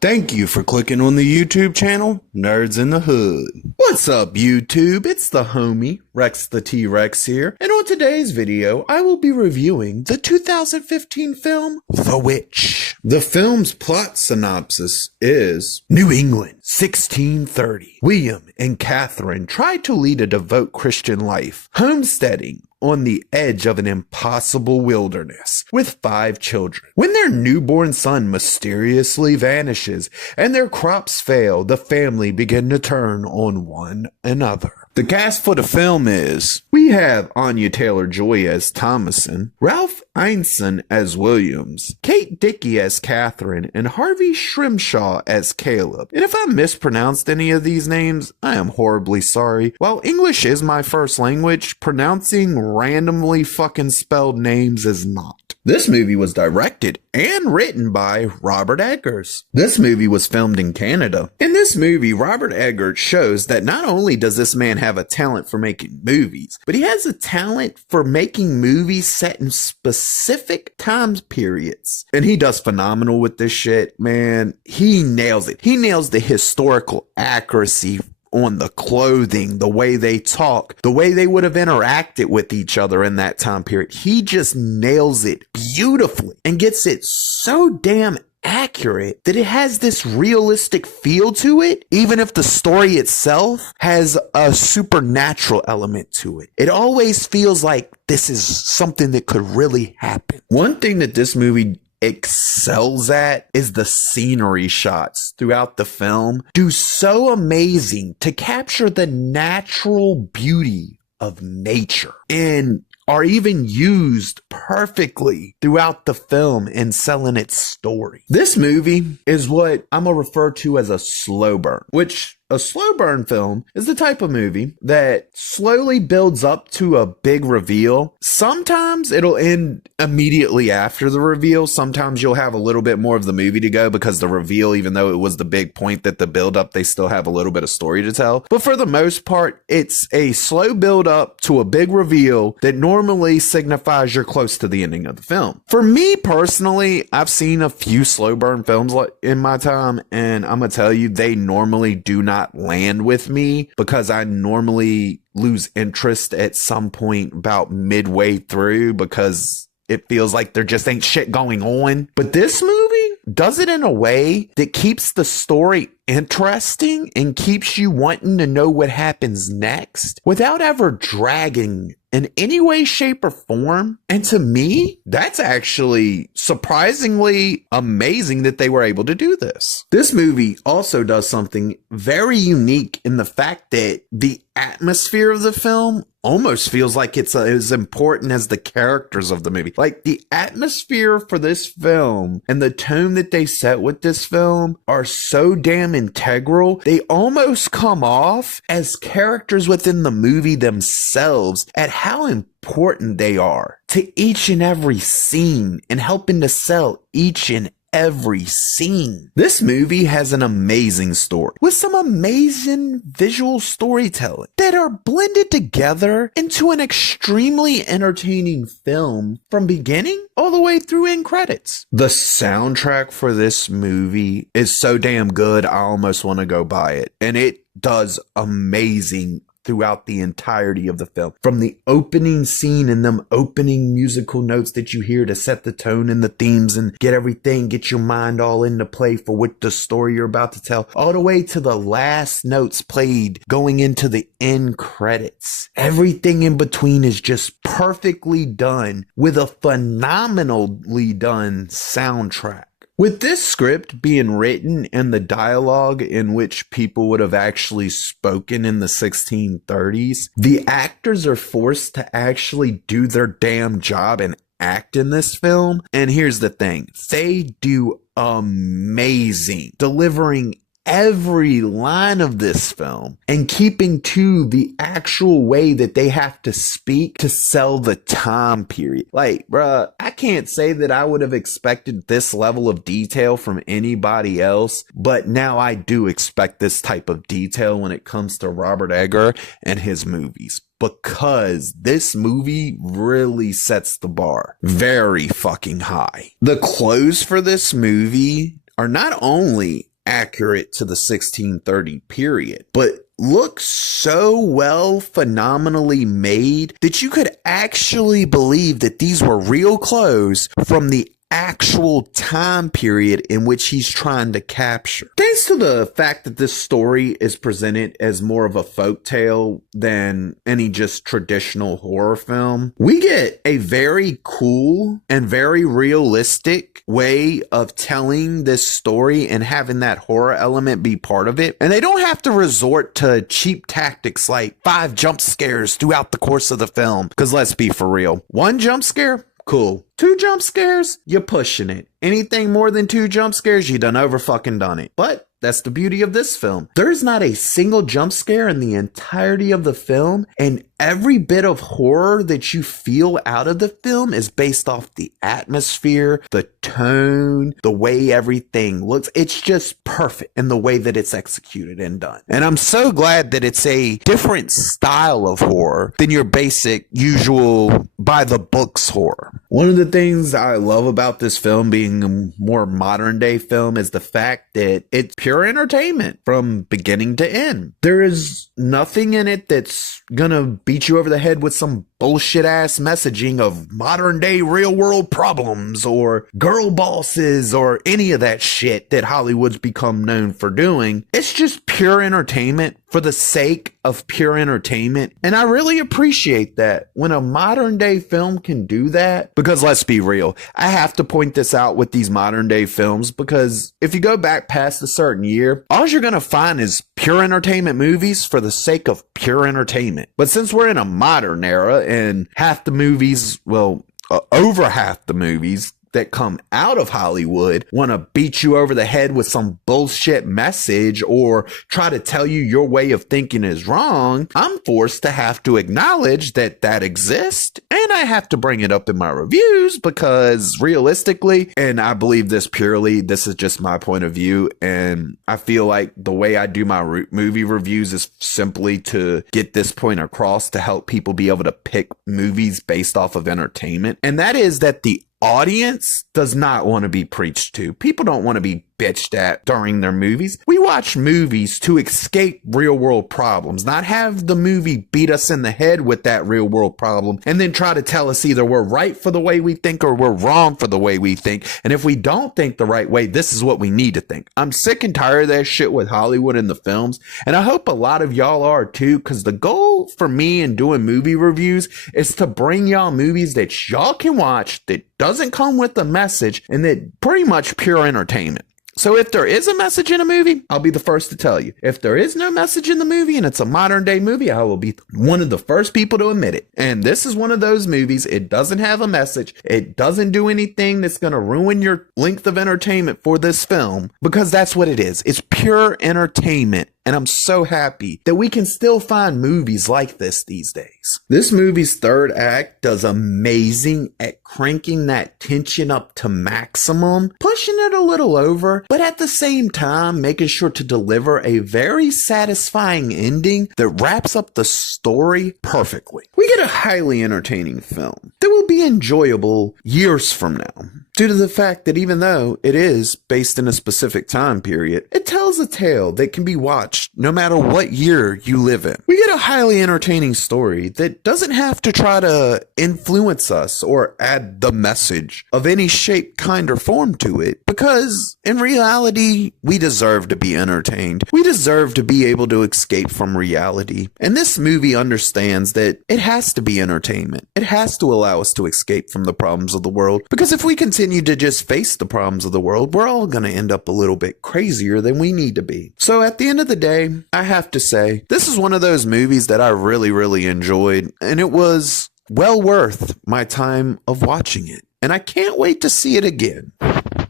Thank you for clicking on the YouTube channel, Nerds in the Hood. What's up, YouTube? It's the homie, Rex the T-Rex here, and on today's video, I will be reviewing the 2015 film, The Witch. The film's plot synopsis is, New England, 1630. William and Catherine tried to lead a devout Christian life, homesteading on the edge of an impossible wilderness with 5 children. When their newborn son mysteriously vanishes and their crops fail, the family begin to turn on one another. The cast for the film is, we have Anya Taylor-Joy as Thomason, Ralph Ineson as Williams, Kate Dickie as Catherine, and Harvey Shrimshaw as Caleb. And if I mispronounced any of these names, I am horribly sorry. While English is my first language, pronouncing randomly fucking spelled names is not. This movie was directed and written by Robert Eggers. This movie was filmed in Canada. In this movie, Robert Eggers shows that not only does this man have a talent for making movies, but he has a talent for making movies set in specific time periods. And he does phenomenal with this shit, man. He nails it. He nails the historical accuracy on the clothing, the way they talk, the way they would have interacted with each other in that time period. He just nails it beautifully and gets it so damn accurate that it has this realistic feel to it, even if the story itself has a supernatural element to it. It always feels like this is something that could really happen. One thing that this movie excels at is the scenery shots throughout the film do so amazing to capture the natural beauty of nature and are even used perfectly throughout the film in selling its story. This movie is what I'm gonna refer to as a slow burn, which a slow burn film is the type of movie that slowly builds up to a big reveal. Sometimes it'll end immediately after the reveal. Sometimes you'll have a little bit more of the movie to go because the reveal, even though it was the big point that the build up, they still have a little bit of story to tell. But for the most part, it's a slow build up to a big reveal that normally signifies you're close to the ending of the film. For me personally, I've seen a few slow burn films in my time, and I'm gonna tell you, they normally do not land with me because I normally lose interest at some point about midway through because it feels like there just ain't shit going on. But this movie does it in a way that keeps the story interesting and keeps you wanting to know what happens next without ever dragging in any way, shape, or form. And to me, that's actually surprisingly amazing that they were able to do this. This movie also does something very unique in the fact that the atmosphere of the film almost feels like it's as important as the characters of the movie. Like, the atmosphere for this film and the tone that they set with this film are so damn integral. They almost come off as characters within the movie themselves at how important they are to each and every scene and helping to sell each and every scene. This movie has an amazing story with some amazing visual storytelling that are blended together into an extremely entertaining film from beginning all the way through end credits. The soundtrack for this movie is so damn good, I almost want to go buy it. And it does amazing throughout the entirety of the film. From the opening scene and them opening musical notes that you hear to set the tone and the themes and get your mind all into play for what the story you're about to tell, all the way to the last notes played going into the end credits. Everything in between is just perfectly done with a phenomenally done soundtrack. With this script being written and the dialogue in which people would have actually spoken in the 1630s, the actors are forced to actually do their damn job and act in this film. And here's the thing, they do amazing, delivering every line of this film and keeping to the actual way that they have to speak to sell the time period. Like, bruh, I can't say that I would have expected this level of detail from anybody else, but now I do expect this type of detail when it comes to Robert Eggers and his movies, because this movie really sets the bar very fucking high. The clothes for this movie are not only accurate to the 1630 period, but look so well, phenomenally made, that you could actually believe that these were real clothes from the actual time period in which he's trying to capture. Thanks to the fact that this story is presented as more of a folktale than any just traditional horror film, we get a very cool and very realistic way of telling this story and having that horror element be part of it. And they don't have to resort to cheap tactics like 5 jump scares throughout the course of the film. Because let's be for real, 1 jump scare? Cool. 2 jump scares? You're pushing it. Anything more than 2 jump scares, you done over fucking done it. But that's the beauty of this film. There's not a single jump scare in the entirety of the film, and every bit of horror that you feel out of the film is based off the atmosphere, the tone, the way everything looks. It's just perfect in the way that it's executed and done. And I'm so glad that it's a different style of horror than your basic, usual, by the books horror. One of the things I love about this film being a more modern day film is the fact that it's pure entertainment from beginning to end. There is nothing in it that's gonna beat you over the head with some bullshit ass messaging of modern day real world problems or girl bosses or any of that shit that Hollywood's become known for doing. It's just pure entertainment for the sake of pure entertainment. And I really appreciate that when a modern day film can do that, because let's be real, I have to point this out with these modern day films, because if you go back past a certain year, all you're going to find is pure entertainment movies for the sake of pure entertainment. But since we're in a modern era and half the movies, well, over half the movies that come out of Hollywood want to beat you over the head with some bullshit message or try to tell you your way of thinking is wrong, I'm forced to have to acknowledge that that exists, and I have to bring it up in my reviews, because realistically, and I believe this purely, this is just my point of view, and I feel like the way I do my movie reviews is simply to get this point across to help people be able to pick movies based off of entertainment, and that is that the audience does not want to be preached to. People don't want to be bitched at during their movies. We watch movies to escape real world problems, not have the movie beat us in the head with that real world problem and then try to tell us either we're right for the way we think or we're wrong for the way we think. And if we don't think the right way, this is what we need to think. I'm sick and tired of that shit with Hollywood and the films. And I hope a lot of y'all are too, because the goal for me in doing movie reviews is to bring y'all movies that y'all can watch that doesn't come with a message and that pretty much pure entertainment. So if there is a message in a movie, I'll be the first to tell you. If there is no message in the movie and it's a modern day movie, I will be one of the first people to admit it. And this is one of those movies. It doesn't have a message. It doesn't do anything that's going to ruin your length of entertainment for this film, because that's what it is. It's pure entertainment. And I'm so happy that we can still find movies like this these days. This movie's third act does amazing at cranking that tension up to maximum, pushing it a little over, but at the same time making sure to deliver a very satisfying ending that wraps up the story perfectly. We get a highly entertaining film that will be enjoyable years from now, due to the fact that even though it is based in a specific time period, it tells a tale that can be watched no matter what year you live in. We get a highly entertaining story that doesn't have to try to influence us or add the message of any shape, kind, or form to it, because in reality, we deserve to be entertained. We deserve to be able to escape from reality. And this movie understands that it has to be entertainment. It has to allow us to escape from the problems of the world, because if we continue to just face the problems of the world, we're all going to end up a little bit crazier than we need to be. So at the end of the day, I have to say, this is one of those movies that I really, really enjoyed, and it was well worth my time of watching it. And I can't wait to see it again.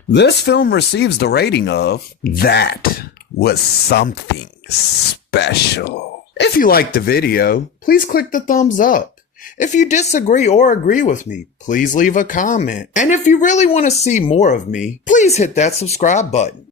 This film receives the rating of, that was something special. If you liked the video, please click the thumbs up. If you disagree or agree with me, please leave a comment. And if you really want to see more of me, please hit that subscribe button.